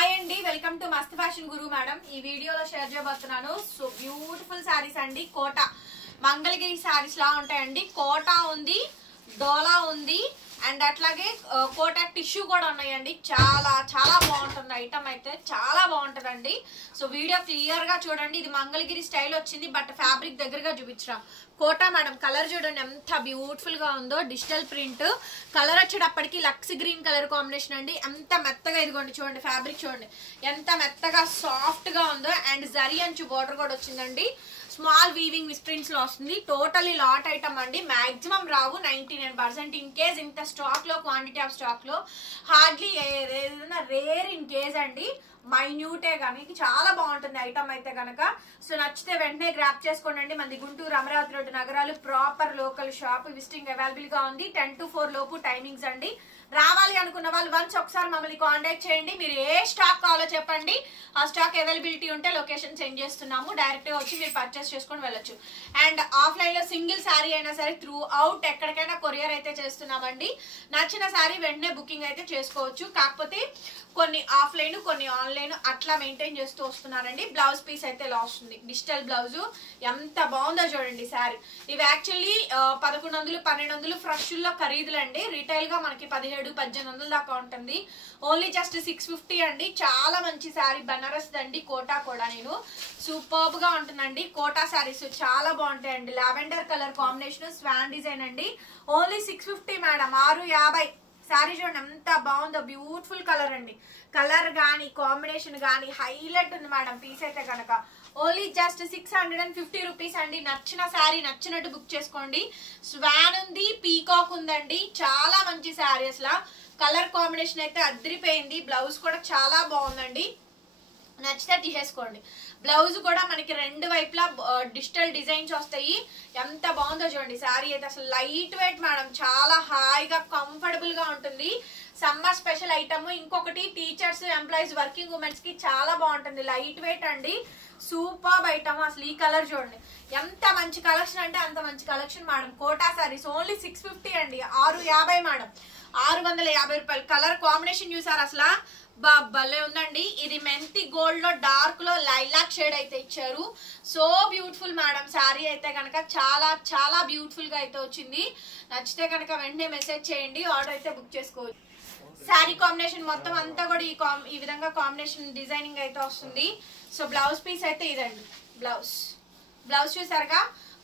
Hi అండి, welcome to మస్త్ fashion గురు madam. ఈ వీడియోలో షేర్ చేయబోతున్నాను. సో బ్యూటిఫుల్ శారీస్ అండి. కోటా మంగళగిరి శారీస్ లా ఉంటాయండి. కోటా ఉంది, డోలా ఉంది, అండ్ అట్లాగే కోటా టిష్యూ కూడా ఉన్నాయండి. చాలా చాలా బాగుంటుంది ఐటమ్, అయితే చాలా బాగుంటుందండి. సో వీడియో క్లియర్ గా చూడండి. ఇది మంగళగిరి స్టైల్ వచ్చింది, బట్ ఫ్యాబ్రిక్ దగ్గరగా చూపించరా. కోటా మేడం కలర్ చూడండి ఎంత బ్యూటిఫుల్ గా ఉందో. డిజిటల్ ప్రింట్ కలర్ వచ్చేటప్పటికి లక్స్ గ్రీన్ కలర్ కాంబినేషన్ అండి. ఎంత మెత్తగా, ఇదిగోండి చూడండి ఫ్యాబ్రిక్ చూడండి ఎంత మెత్తగా సాఫ్ట్ గా ఉందో. అండ్ జరీ అంచు బోర్డర్ కూడా వచ్చిందండి. స్మాల్ వీవింగ్ మిస్ప్రింట్స్ లో వస్తుంది. టోటలీ లాట్ ఐటమ్ అండి. Maximum Rao 99%. ఇన్ కేస్ ఇంత స్టాక్ లో, క్వాంటిటీ ఆఫ్ స్టాక్ లో హార్డ్లీ ఏదైనా రేర్ ఇన్ కేస్ అండి. మైన్యూటే కానీ చాలా బాగుంటుంది ఐటమ్ అయితే కనుక. సో నచ్చితే వెంటనే గ్రాప్ చేసుకోండి. మనది గుంటూరు, అమరావతి రోడ్డు నగరాలు, proper local shop. Visiting available గా ఉంది. 10 to 4 లోపు టైమింగ్స్ అండి. రావాలి అనుకున్న వాళ్ళు వన్స్ ఒకసారి మమ్మల్ని కాంటాక్ట్ చేయండి. మీరు ఏ స్టాక్ కావాలో చెప్పండి, ఆ స్టాక్ అవైలబిలిటీ ఉంటే లొకేషన్ సెండ్ చేస్తున్నాము. డైరెక్ట్ గా వచ్చి మీరు పర్చేస్ చేసుకొని వెళ్ళొచ్చు. అండ్ ఆఫ్లైన్ లో సింగిల్ శారీ అయినా సరే త్రూ అవుట్ ఎక్కడికైనా కొరియర్ అయితే చేస్తున్నామండి. నచ్చిన శారీ వెంటనే బుకింగ్ అయితే చేసుకోవచ్చు. కాకపోతే కొన్ని ఆఫ్లైన్, కొన్ని ఆన్లైన్ అట్లా మెయింటైన్ చేస్తూ వస్తున్నారండి. బ్లౌజ్ పీస్ అయితే ఇలా వస్తుంది. డిజిటల్ బ్లౌజ్ ఎంత బాగుందో చూడండి శారీ. ఇవి యాక్చువల్లీ 1100, 1200 ఫ్రెష్ లో ఖరీదులండి. రిటైల్ గా మనకి 1700-1800 దాకా ఉంటుంది. ఓన్లీ జస్ట్ 650 అండి. చాలా మంచి శారీ. బనారస్ దండి కోటా కూడా. నేను సూపర్బ్ గా ఉంటుందండి. కోటా శారీస్ చాలా బాగుంటాయండి. Lavender colour combination, swan design అండి. Only 650 madam. 650. శారీ చూడండి ఎంత బాగుందో. బ్యూటిఫుల్ కలర్ అండి. కలర్ గానీ కాంబినేషన్ గానీ హైలైట్ ఉంది మేడం. పీస్ అయితే కనుక ఓన్లీ జస్ట్ 650 రూపీస్ అండి. నచ్చిన శారీ నచ్చినట్టు బుక్ చేసుకోండి. స్వాన్ ఉంది, పీకాక్ ఉందండి. చాలా మంచి శారీ. అసలు కలర్ కాంబినేషన్ అయితే అదిరిపోయింది. బ్లౌజ్ కూడా చాలా బాగుందండి. నచ్చితే తీసేసుకోండి. బ్లౌజ్ కూడా మనకి రెండు వైపులా డిజిటల్ డిజైన్స్ వస్తాయి. ఎంత బాగుందో చూడండి శారీ అయితే. అసలు లైట్ వెయిట్ మేడం. చాలా హాయిగా కంఫర్టబుల్ గా ఉంటుంది. Summer special item. ఇంకొకటి టీచర్స్, ఎంప్లాయీస్, వర్కింగ్ ఉమెన్స్ కి చాలా బాగుంటుంది. లైట్ వెయిట్ అండి. Super item. అసలు ఈ కలర్ చూడండి ఎంత మంచి కలెక్షన్ అంటే అంత మంచి collection madam. Kota saris only 650 అండి. 650 మేడం. 650 రూపాయలు. కలర్ కాంబినేషన్ చూసారు అసలు భలే ఉందండి. ఇది మెంతి గోల్డ్ లో డార్క్ లో లైలాక్ షేడ్ అయితే ఇచ్చారు. So beautiful madam. శారీ అయితే కనుక చాలా చాలా బ్యూటిఫుల్ గా అయితే వచ్చింది. నచ్చితే కనుక వెంటనే మెసేజ్ చేయండి. ఆర్డర్ అయితే బుక్ చేసుకోవచ్చు. శారీ కాంబినేషన్ మొత్తం అంతా కూడా ఈ విధంగా కాంబినేషన్ డిజైనింగ్ అయితే వస్తుంది. సో బ్లౌజ్ పీస్ అయితే ఇదండి. బ్లౌజ్ చూసారుగా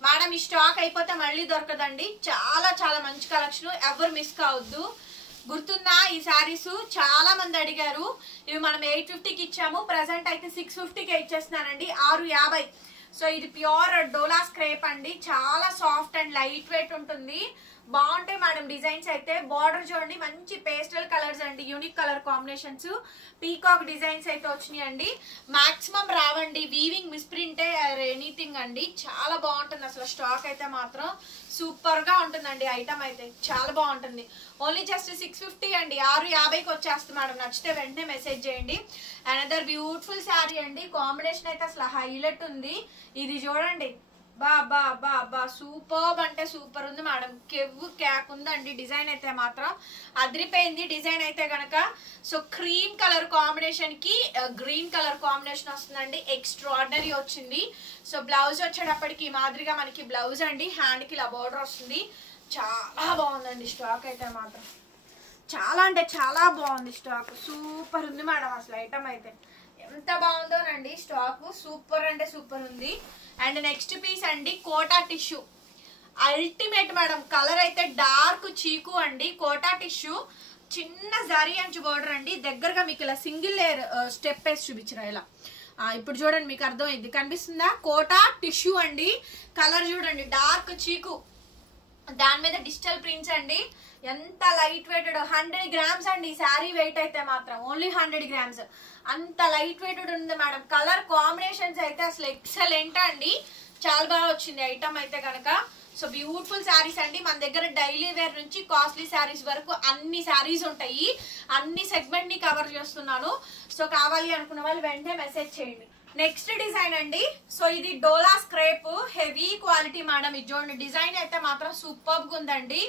మేడం. ఈ స్టాక్ అయిపోతే మళ్ళీ దొరకదండి. చాలా చాలా మంచి కలెక్షన్. ఎవరు మిస్ కావద్దు. గుర్తుందా ఈ శారీస్? చాలా మంది అడిగారు. ఇవి మనం 850కి ఇచ్చాము. ప్రెసెంట్ అయితే 650కి ఇచ్చేస్తున్నానండి. 650. సో ఇది ప్యూర్ డోలా స్క్రేప్ అండి. చాలా సాఫ్ట్ అండ్ లైట్ వెయిట్ ఉంటుంది. బాగుంటాయి మేడం డిజైన్స్ అయితే. బార్డర్ చూడండి మంచి పేస్టల్ కలర్స్ అండి. Unique colour combinations. Peacock designs అయితే వచ్చినాయండి. మాక్సిమం రావండి. వీవింగ్ మిస్ప్రింటే ఎనీథింగ్ అండి. చాలా బాగుంటుంది అసలు. స్టాక్ అయితే మాత్రం సూపర్ గా ఉంటుందండి. ఐటమ్ అయితే చాలా బాగుంటుంది. ఓన్లీ జస్ట్ 650 అండి. 650కి వచ్చేస్తుంది మేడం. నచ్చితే వెంటనే మెసేజ్ చేయండి. అనదర్ బ్యూటిఫుల్ శారీ అండి. కాంబినేషన్ అయితే అసలు హైలైట్ ఉంది. ఇది చూడండి బా సూపర్ అంటే సూపర్ ఉంది మేడం. కెవ్వు క్యాక్ ఉందండి. డిజైన్ అయితే మాత్రం అదిరిపోయింది. డిజైన్ అయితే గనక సో క్రీమ్ కలర్ కాంబినేషన్ కి గ్రీన్ కలర్ కాంబినేషన్ వస్తుందండి. ఎక్స్ట్రాడినరీ వచ్చింది. సో బ్లౌజ్ వచ్చేటప్పటికి మాదిరిగా మనకి బ్లౌజ్ అండి. హ్యాండ్ కి ఇలా బోర్డర్ వస్తుంది. చాలా బాగుందండి స్టాక్ అయితే మాత్రం. చాలా అంటే చాలా బాగుంది స్టాక్. సూపర్ ఉంది మేడం అసలు. ఐటమ్ అయితే ఎంత బాగుందోనండి. స్టాక్ సూపర్ అంటే సూపర్ ఉంది. అండ్ నెక్స్ట్ పీస్ అండి Kota tissue. Ultimate madam. Colour అయితే డార్క్ చీకు అండి. కోటా టిష్యూ చిన్న జరీ అంచు బోర్డర్ అండి. దగ్గరగా మీకు ఇలా సింగిల్ లేయర్ స్టెప్ వేసి చూపించిన ఇలా. ఇప్పుడు చూడండి మీకు అర్థమైంది. కనిపిస్తుందా? కోటా టిష్యూ అండి. కలర్ చూడండి డార్క్ చీకు. దాని మీద డిజిటల్ ప్రింట్స్ అండి. ఎంత లైట్ వెయిటెడ్. 100 గ్రామ్స్ అండి ఈ శారీ వెయిట్ అయితే మాత్రం. Only 100 grams. అంత లైట్ వెయిటెడ్ ఉంది మేడం. కలర్ కాంబినేషన్స్ అయితే అసలు ఎక్సలెంట్ అండి. చాలా బాగా వచ్చింది ఐటమ్ అయితే కనుక. సో బ్యూటిఫుల్ శారీస్ అండి. మన దగ్గర డైలీ వేర్ నుంచి కాస్ట్లీ శారీస్ వరకు అన్ని శారీస్ ఉంటాయి. అన్ని సెగ్మెంట్ ని కవర్ చేస్తున్నాను. సో కావాలి అనుకున్న వాళ్ళు వెంటనే మెసేజ్ చేయండి. నెక్స్ట్ డిజైన్ అండి. సో ఇది డోలా స్క్రేప్ హెవీ క్వాలిటీ మేడం. ఇది చూడండి డిజైన్ అయితే మాత్రం సూపర్ గా ఉందండి.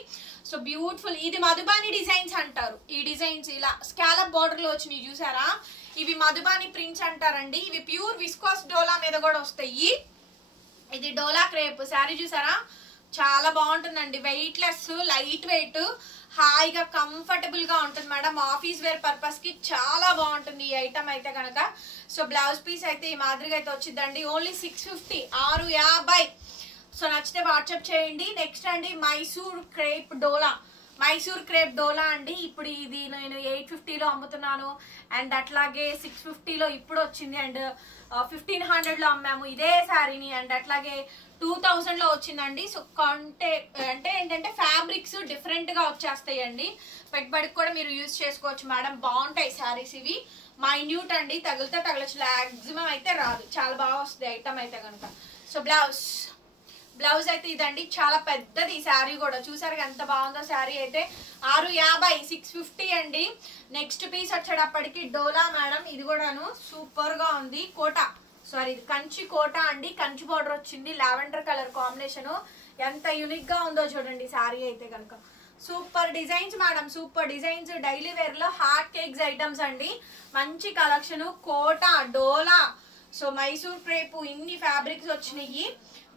So beautiful. ఇది మధుబాని డిజైన్స్ అంటారు. ఈ డిజైన్స్ ఇలా స్కాలప్ బోర్డర్ లో వచ్చినాయి చూసారా. ఇవి మధుబాని ప్రింట్స్ అంటారండి. ఇవి ప్యూర్ విస్కోస్ డోలా మీద కూడా వస్తాయి. ఇది డోలా క్రేప్ శారీ చూసారా, చాలా బాగుంటుందండి. వెయిట్ లెస్, లైట్ వెయిట్, హాయిగా కంఫర్టబుల్ గా ఉంటుంది మేడం. ఆఫీస్ వేర్ పర్పస్ కి చాలా బాగుంటుంది ఈ ఐటమ్ అయితే కనుక. సో బ్లౌజ్ పీస్ అయితే ఈ మాదిరిగా అయితే వచ్చిందండి. ఓన్లీ 650, 650. సో నచ్చితే వాట్సాప్ చేయండి. నెక్స్ట్ అండి మైసూర్ క్రేప్ డోలా. మైసూర్ క్రేప్ డోలా అండి. ఇప్పుడు ఇది నేను 850లో అమ్ముతున్నాను, అండ్ అట్లాగే 650లో ఇప్పుడు వచ్చింది, అండ్ 1500లో అమ్మాము ఇదే శారీని, అండ్ అట్లాగే 2000లో వచ్చిందండి. సో అంటే ఏంటంటే ఫ్యాబ్రిక్స్ డిఫరెంట్ గా వచ్చేస్తాయండి. పెట్టుబడికి కూడా మీరు యూజ్ చేసుకోవచ్చు మేడం. బాగుంటాయి శారీస్ ఇవి. మైన్యూట్ అండి, తగిలితే తగలచ్చు, మాక్సిమం అయితే రాదు. చాలా బాగా వస్తుంది ఐటమ్ అయితే కనుక. సో బ్లౌజ్ అయితే ఇదండి, చాలా పెద్దది ఈ శారీ కూడా. చూసారు ఎంత బాగుందో శారీ అయితే. 650, 650 అండి. నెక్స్ట్ పీస్ వచ్చేటప్పటికి డోలా మేడం. ఇది కూడాను సూపర్ గా ఉంది. కోటా, సారీ ఇది కంచి కోటా అండి. కంచి బార్డర్ వచ్చింది, లావెండర్ కలర్ కాంబినేషన్. ఎంత యూనిక్ గా ఉందో చూడండి శారీ అయితే కనుక. Super designs madam, super designs. Daily wear లో హాట్ కేక్స్ ఐటమ్స్ అండి. మంచి collection. Kota, Dola, so Mysore crepe, ఇన్ని ఫ్యాబ్రిక్స్ వచ్చినాయి.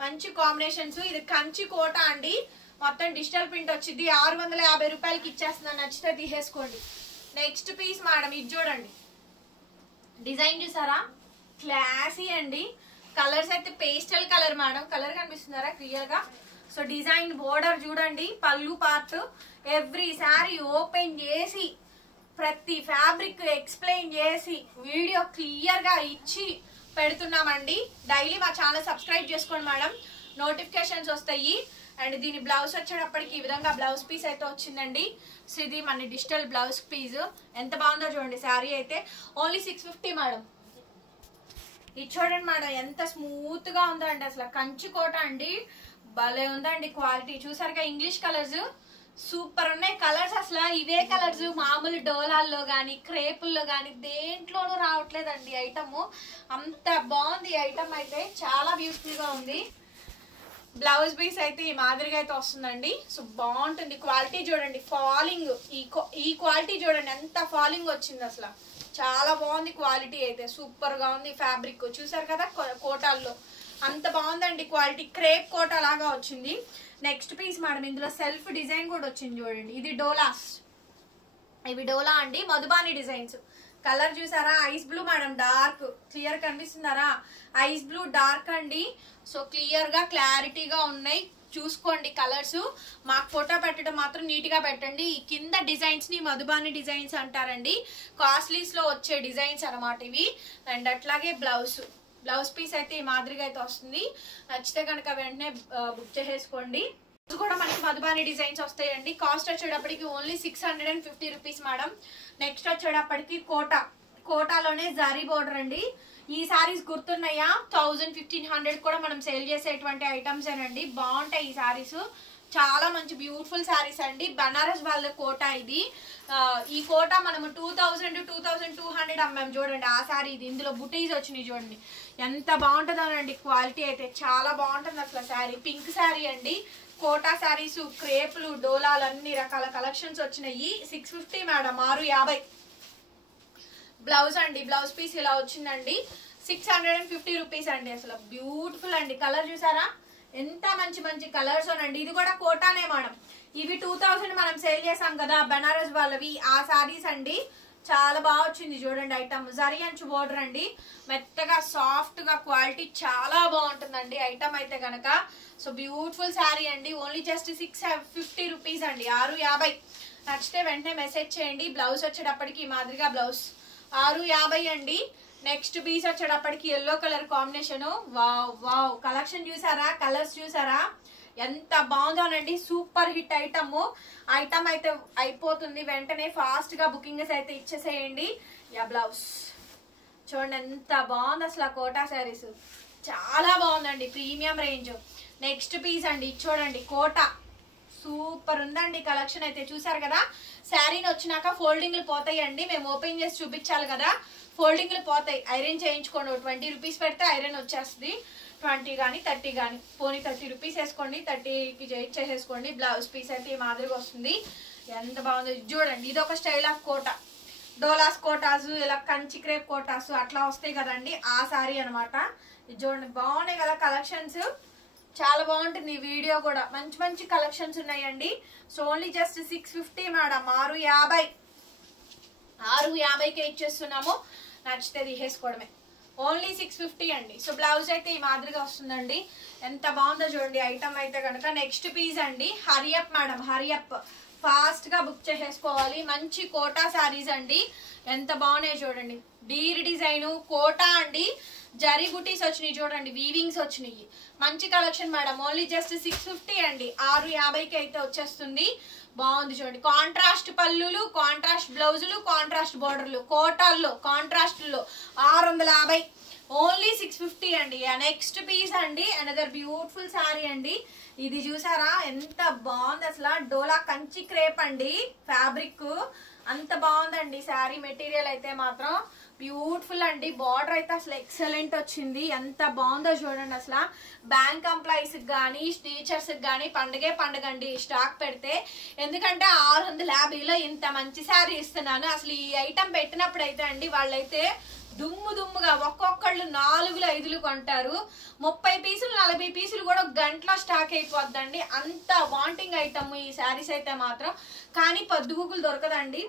మంచి కాంబినేషన్స్. ఇది కంచి కోట అండి. మొత్తం డిజిటల్ ప్రింట్ వచ్చింది. 650 రూపాయలకి ఇచ్చేస్తున్నాను. నచ్చితే తీసేసుకోండి. నెక్స్ట్ పీస్ మేడం, ఇది చూడండి. డిజైన్ చూసారా, క్లాసీ అండి. కలర్స్ అయితే పేస్టల్ కలర్ మేడం. కలర్ కనిపిస్తున్నారా క్లియర్ గా. సో డిజైన్ బోర్డర్ చూడండి, పళ్ళు పార్ట్, ఎవ్రీ శారీ ఓపెన్ చేసి ప్రతి ఫ్యాబ్రిక్ ఎక్స్ప్లెయిన్ చేసి వీడియో క్లియర్ గా ఇచ్చి పెడుతున్నామండి. డైలీ మా ఛానల్ సబ్స్క్రైబ్ చేసుకోండి మేడం, నోటిఫికేషన్స్ వస్తాయి. అండ్ దీని బ్లౌజ్ వచ్చేటప్పటికి ఈ విధంగా బ్లౌజ్ పీస్ అయితే వచ్చిందండి. సో ఇది మన డిజిటల్ బ్లౌజ్ పీస్. ఎంత బాగుందో చూడండి శారీ అయితే. Only 650 madam. ఇది చూడండి మేడం, ఎంత స్మూత్ గా ఉందో అండి. అసలు కంచి కోట అండి, భలే ఉందండి క్వాలిటీ. చూసారుగా ఇంగ్లీష్ కలర్స్ సూపర్ ఉన్నాయి. కలర్స్ అసలు ఇవే కలర్స్ మామూలు డోలాల్లో గానీ క్రేపుల్లో గానీ దేంట్లోనూ రావట్లేదండి ఐటమ్. అంత బాగుంది ఐటమ్ అయితే, చాలా బ్యూటిఫుల్ గా ఉంది. బ్లౌజ్ పీస్ అయితే ఈ మాదిరిగా అయితే వస్తుందండి. సో బాగుంటుంది. క్వాలిటీ చూడండి, ఫాలింగ్, ఈ క్వాలిటీ చూడండి ఎంత ఫాలింగ్ వచ్చింది. అసలు చాలా బాగుంది క్వాలిటీ అయితే. సూపర్ గా ఉంది ఫ్యాబ్రిక్. చూసారు కదా కోటాల్లో అంత బాగుందండి క్వాలిటీ. క్రేప్ కోటా లాగా వచ్చింది. నెక్స్ట్ పీస్ మేడం, ఇందులో సెల్ఫ్ డిజైన్ కూడా వచ్చింది చూడండి. ఇది డోలాస్, ఇవి డోలా అండి. మధుబాని డిజైన్స్. కలర్ చూసారా, ice blue madam, dark. Clear కనిపిస్తున్నారా, ఐస్ బ్లూ డార్క్ అండి. సో క్లియర్ గా క్లారిటీగా ఉన్నాయి. చూసుకోండి కలర్స్. మాకు ఫోటో పెట్టడం మాత్రం నీట్ గా పెట్టండి. ఈ కింద డిజైన్స్ ని మధుబాని డిజైన్స్ అంటారండి. కాస్ట్లీస్ లో వచ్చే డిజైన్స్ అనమాట ఇవి. అండ్ అట్లాగే బ్లౌజ్ పీస్ అయితే ఈ మాదిరిగా అయితే వస్తుంది. నచ్చితే కనుక వెంటనే బుక్ చేసేసుకోండి. కూడా మనకి మధుబాని డిజైన్స్ వస్తాయండి. కాస్ట్ వచ్చేటప్పటికి ఓన్లీ 650 రూపీస్ మేడం. నెక్స్ట్ వచ్చేటప్పటికి కోటాలోనే జరీ బోర్డర్ అండి. ఈ సారీస్ గుర్తున్నాయా, 1000, 1500 కూడా మనం సేల్ చేసేటువంటి ఐటమ్స్ ఏనండి. బాగుంటాయి ఈ సారీస్. చాలా మంచి బ్యూటిఫుల్ శారీస్ అండి. బనారస్ వాళ్ళ కోట ఇది. ఈ కోట మనము 2000 to 2200 అమ్మాం చూడండి. ఆ శారీ ఇది. ఇందులో బుటీస్ వచ్చినాయి చూడండి, ఎంత బాగుంటుందోనండి. క్వాలిటీ అయితే చాలా బాగుంటుంది అసలు శారీ. పింక్ శారీ అండి. కోటా శారీస్, క్రేపులు, డోలాలు అన్ని రకాల కలెక్షన్స్ వచ్చినాయి. 650 మేడం, 650. బ్లౌజ్ అండి, బ్లౌజ్ పీస్ ఇలా వచ్చిందండి. 650 రూపీస్ అండి. అసలు బ్యూటిఫుల్ అండి. కలర్ చూసారా ఎంత మంచి మంచి కలర్స్ అనండి. ఇది కూడా కోటానే మేడం. ఇవి 2000 మనం సేల్ చేసాం కదా బనారస్ వాళ్ళవి, ఆ సారీస్ అండి. చాలా బాగా వచ్చింది చూడండి ఐటమ్. జరీ అంచు బోర్డర్ అండి, మెత్తగా సాఫ్ట్ గా క్వాలిటీ చాలా బాగుంటుందండి ఐటమ్ అయితే గనక. సో బ్యూటిఫుల్ శారీ అండి. ఓన్లీ జస్ట్ 650 రూపీస్ అండి, 650. నచ్చితే వెంటనే మెసేజ్ చేయండి. బ్లౌజ్ వచ్చేటప్పటికి ఈ మాదిరిగా బ్లౌజ్ 650 అండి. నెక్స్ట్ పీస్ వచ్చేటప్పటికి yellow colour combination. Wow wow, collection చూసారా, కలర్స్ చూసారా ఎంత బాగుందోనండి. Super hit item. ఐటమ్ అయితే అయిపోతుంది వెంటనే, ఫాస్ట్ గా బుకింగ్స్ అయితే ఇచ్చేసేయండి. యా బ్లౌజ్ చూడండి ఎంత బాగుంది అసలు. కోటా శారీస్ చాలా బాగుందండి, ప్రీమియం రేంజ్. నెక్స్ట్ పీస్ అండి చూడండి, కోటా సూపర్ ఉందండి కలెక్షన్ అయితే. చూసారు కదా, శారీని వచ్చినాక ఫోల్డింగ్లు పోతాయండి. మేము ఓపెన్ చేసి చూపించాలి కదా, ఫోల్డింగ్లు పోతాయి. ఐరన్ చేయించుకోండి. 20 రూపీస్ పెడితే ఐరన్ వచ్చేస్తుంది. 20 కానీ 30 కానీ, పోనీ 30 రూపీస్ వేసుకోండి, 30కి చేసేసుకోండి. బ్లౌజ్ పీస్ అయితే ఈ మాదిరిగా వస్తుంది. ఎంత బాగుంది చూడండి. ఇది ఒక స్టైల్ ఆఫ్ కోట. డోలాస్ కోటాసు ఇలా కంచి క్రేప్ కోటాసు అట్లా వస్తాయి కదండి, ఆ సారీ అనమాట. ఇది చూడండి బాగున్నాయి కదా కలెక్షన్స్, చాలా బాగుంటుంది. ఈ వీడియో కూడా మంచి మంచి కలెక్షన్స్ ఉన్నాయండి. సో ఓన్లీ జస్ట్ 650 మేడం, 650కే ఇచ్చేస్తున్నాము. నచ్చితే తీసేసుకోవడమే. ఓన్లీ 650 అండి. సో బ్లౌజ్ అయితే ఈ మాదిరిగా వస్తుందండి. ఎంత బాగుందో చూడండి ఐటమ్ అయితే కనుక. నెక్స్ట్ పీస్ అండి, హరియప్ మేడం, హరియప్ ఫాస్ట్ గా బుక్ చేసేసుకోవాలి. మంచి కోటా శారీస్ అండి, ఎంత బాగున్నాయి చూడండి. డీర్ డిజైన్ కోటా అండి, జరీ బుటీస్ వచ్చినాయి చూడండి, వీవింగ్స్ వచ్చినాయి. మంచి కలెక్షన్ మేడం. ఓన్లీ జస్ట్ 650 అండి, 650కి అయితే వచ్చేస్తుంది. బాగుంది చూడండి. కాంట్రాస్ట్ పల్లులు, కాంట్రాస్ట్ బ్లౌజులు, కాంట్రాస్ట్ బోర్డర్లు, కోటాల్లో కాంట్రాస్ట్లో 650, ఓన్లీ 650 అండి. నెక్స్ట్ పీస్ అండి, అనదర్ బ్యూటిఫుల్ శారీ అండి. ఇది చూసారా ఎంత బాగుంది అసలు, డోలా కంచి క్రేప్ అండి, ఫ్యాబ్రిక్ అంత బాగుందండి. శారీ మెటీరియల్ అయితే మాత్రం బ్యూటిఫుల్ అండి. బార్డర్ అయితే అసలు ఎక్సలెంట్ వచ్చింది, ఎంత బాగుందో చూడండి. అసలు బ్యాంక్ ఎంప్లాయీస్ కానీ టీచర్స్ కానీ పండగే పండగ అండి స్టాక్ పెడితే. ఎందుకంటే 650లో ఇంత మంచి శారీ ఇస్తున్నాను. అసలు ఈ ఐటమ్ పెట్టినప్పుడు అయితే అండి వాళ్ళైతే దుమ్ముగా ఒక్కొక్కళ్ళు 4-5 కొంటారు. 30 పీసులు 40 పీసులు కూడా గంటలో స్టాక్ అయిపోద్దండి. అంత వాంటింగ్ ఐటమ్ ఈ శారీస్ అయితే మాత్రం. కానీ పొద్దుగుకులు దొరకదండి.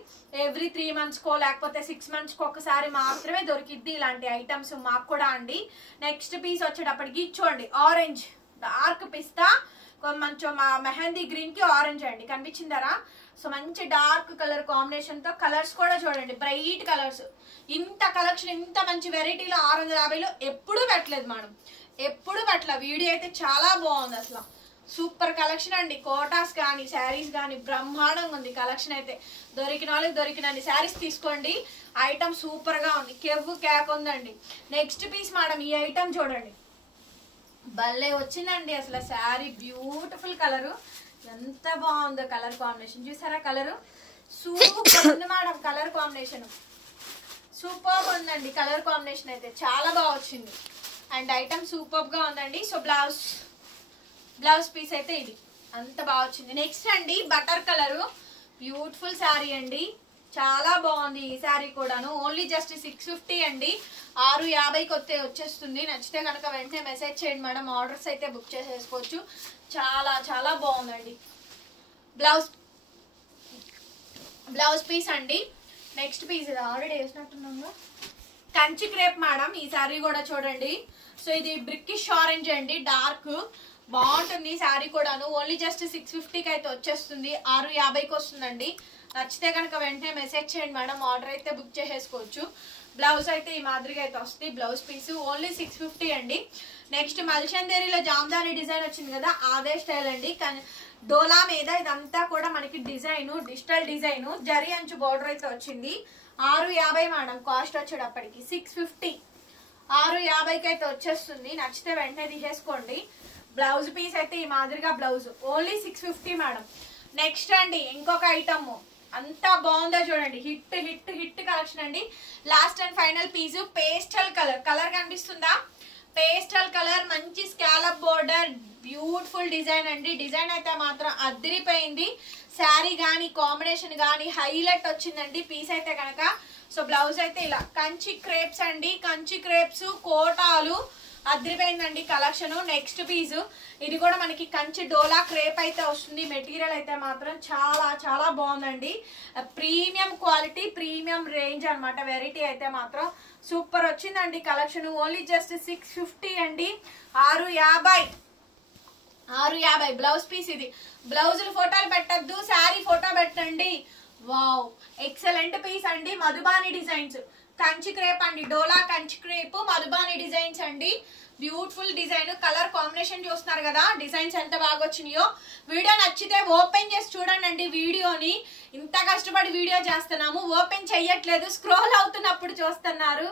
ఎవ్రీ 3 మంత్స్కో లేకపోతే 6 మంత్స్కో ఒకసారి మాత్రమే దొరికిద్ది ఇలాంటి ఐటమ్స్ మాకు కూడా అండి. నెక్స్ట్ పీస్ వచ్చేటప్పటికి చూడండి, ఆరెంజ్ డార్క్ పిస్తా, కొంచెం మెహందీ గ్రీన్ కి ఆరెంజ్ అండి, కనిపించిందరా? సో మంచి డార్క్ కలర్ కాంబినేషన్ తో, కలర్స్ కూడా చూడండి బ్రైట్ కలర్స్. ఇంత కలెక్షన్ ఇంత మంచి వెరైటీలో 650లో ఎప్పుడూ పెట్టలేదు మేడం, ఎప్పుడు పెట్టలే. వీడియో అయితే చాలా బాగుంది అసలు, సూపర్ కలెక్షన్ అండి. కోటాస్ కానీ శారీస్ కానీ బ్రహ్మాండంగా ఉంది కలెక్షన్ అయితే. దొరికిన వాళ్ళకి దొరికినండి శారీస్ తీసుకోండి. ఐటమ్ సూపర్ గా ఉంది, కెవ్వు కేక్ ఉందండి. నెక్స్ట్ పీస్ మేడం, ఈ ఐటమ్ చూడండి భలే వచ్చిందండి అసలు శారీ. బ్యూటిఫుల్ కలరు, ఎంత బాగుందో కలర్ కాంబినేషన్ చూసారా? కలరు సూపర్ ఉంది మేడం, కలర్ కాంబినేషన్ సూపర్ ఉందండి. కలర్ కాంబినేషన్ అయితే చాలా బాగా వచ్చింది అండ్ ఐటమ్ సూపర్ గా ఉందండి. సో బ్లౌజ్ పీస్ అయితే ఇది అంత బాగా వచ్చింది. నెక్స్ట్ అండి బటర్ కలరు, బ్యూటిఫుల్ శారీ అండి, చాలా బాగుంది ఈ శారీ కూడాను. ఓన్లీ జస్ట్ 650 అండి, 650కి వచ్చేస్తుంది. నచ్చితే కనుక వెంటనే మెసేజ్ చేయండి మేడం, ఆర్డర్స్ అయితే బుక్ చేసేసుకోవచ్చు. చాలా చాలా బాగుందండి. బ్లౌజ్ పీస్ అండి. నెక్స్ట్ పీస్ ఇది ఆల్రెడీ వేసినట్టున్నాము, కంచి క్రేప్ మేడం. ఈ శారీ కూడా చూడండి. సో ఇది బ్రిక్కిష్ ఆరెంజ్ అండి, డార్క్ బాగుంటుంది శారీ కూడాను. ఓన్లీ జస్ట్ 650కి అయితే వచ్చేస్తుంది, 650కి వస్తుందండి. నచ్చితే కనుక వెంటనే మెసేజ్ చేయండి మేడం, ఆర్డర్ అయితే బుక్ చేసేసుకోవచ్చు. బ్లౌజ్ అయితే ఈ మాదిరిగా అయితే వస్తుంది. బ్లౌజ్ పీస్ ఓన్లీ 650 అండి. నెక్స్ట్ మల్చందేరిలో జామ్దాని డిజైన్ వచ్చింది కదా, అదే స్టైల్ అండి. డోలా మీద ఇదంతా కూడా మనకి డిజైన్, డిజిటల్ డిజైన్, జరీ అంచు బార్డర్ అయితే వచ్చింది. 650 మేడం, కాస్ట్ వచ్చేటప్పటికి 650, 650కి అయితే వచ్చేస్తుంది. నచ్చితే వెంటనే తీసేసుకోండి. బ్లౌజ్ పీస్ అయితే ఈ మాదిరిగా బ్లౌజ్ ఓన్లీ 650 మేడం. నెక్స్ట్ అండి ఇంకొక ఐటమ్, అంతా బాగుందో చూడండి, హిట్ హిట్ హిట్ కలెక్షన్ అండి. Last and final piece pastel colour కనిపిస్తుందా? పేస్టల్ కలర్, మంచి స్కాలప్ బోర్డర్, బ్యూటిఫుల్ డిజైన్ అండి. డిజైన్ అయితే మాత్రం అదిరిపోయింది. శారీ కానీ కాంబినేషన్ కానీ హైలైట్ వచ్చిందండి పీస్ అయితే కనుక. సో బ్లౌజ్ అయితే ఇలా కంచి క్రేప్స్ అండి, కంచి క్రేప్స్ కోటాలు అదిరిపోయిందండి కలెక్షన్. నెక్స్ట్ పీస్ ఇది కూడా మనకి కంచి డోలా క్రేప్ అయితే వస్తుంది. మెటీరియల్ అయితే మాత్రం చాలా చాలా బాగుందండి, ప్రీమియం క్వాలిటీ, ప్రీమియం రేంజ్ అనమాట. వెరైటీ అయితే మాత్రం సూపర్ వచ్చిందండి కలెక్షన్. ఓన్లీ జస్ట్ 650 అండి, 650. బ్లౌజ్ పీస్ ఇది. బ్లౌజులు ఫోటోలు పెట్టద్దు, శారీ ఫోటో పెట్టండి. వావ్ ఎక్సలెంట్ పీస్ అండి. మధుబాని డిజైన్స్, కంచి క్రేప్ అండి, డోలా కంచి క్రేప్, మధుబాని డిజైన్స్ అండి. బ్యూటిఫుల్ డిజైన్, కలర్ కాంబినేషన్ చూస్తున్నారు కదా, డిజైన్స్ ఎంత బాగా వచ్చినాయో. వీడియో నచ్చితే ఓపెన్ చేసి చూడండి అండి. వీడియోని ఇంత కష్టపడి వీడియో చేస్తున్నాము, ఓపెన్ చెయ్యట్లేదు, స్క్రోల్ అవుతున్నప్పుడు చూస్తున్నారు.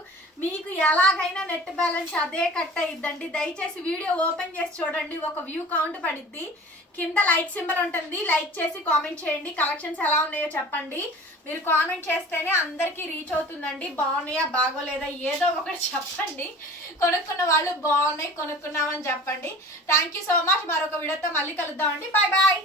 మీకు ఎలాగైనా నెట్ బ్యాలెన్స్ అదే కట్ అయ్యిద్దండి. దయచేసి వీడియో ఓపెన్ చేసి చూడండి, ఒక వ్యూ కౌంట్ పడిద్ది. కింద లైక్ సింబల్ ఉంటుంది, లైక్ చేసి కామెంట్ చేయండి. కలెక్షన్స్ ఎలా ఉన్నాయో చెప్పండి. మీరు కామెంట్ చేస్తేనే అందరికీ రీచ్ అవుతుందండి. బాగున్నాయా బాగోలేదా ఏదో ఒకటి చెప్పండి. కొనుక్కున్న వాళ్ళు బాగున్నాయి కొనుక్కున్నామని చెప్పండి. Thank you so much. మరొక వీడియోతో మళ్ళీ కలుద్దామండి. Bye bye.